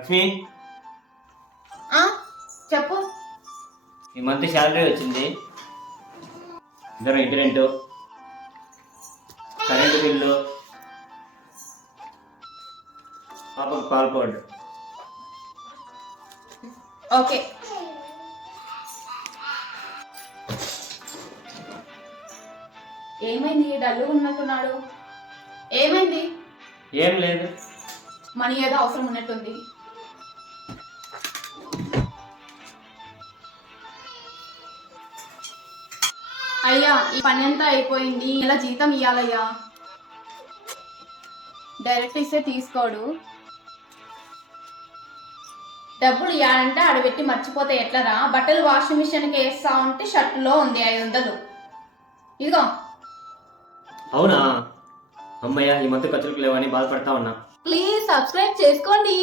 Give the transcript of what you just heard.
లక్ష్మి, చెప్పు. ఈ month salary వచ్చింది. ఇద్దరు ఇంటి రెంటు, కరెంటు బిల్లు, పాపకు పాలు పౌడర్. ఓకే. ఏమైంది డల్లు ఉన్నట్టున్నాడు? ఏమైంది? ఏం లేదు. మనీ ఏదో అవసరం ఉన్నట్టుంది. అయ్యా, ఈ పని అంతా అయిపోయింది. ఇలా జీతం ఇవ్వాలయ్యా. డైరెక్ట్ ఇస్తే తీసుకోడు. డబ్బులు ఇవ్వాలంటే ఆడబెట్టి మర్చిపోతే ఎట్లరా? బట్టలు వాషింగ్ మిషన్కి వేస్తా ఉంటే షర్టులో ఉంది 500. ఇదిగో. అవునా? అమ్మయ్య, ఈ మంత్ ఖర్చులకు లేవని బాధపడతా ఉన్నా. ప్లీజ్ సబ్స్క్రైబ్ చేసుకోండి.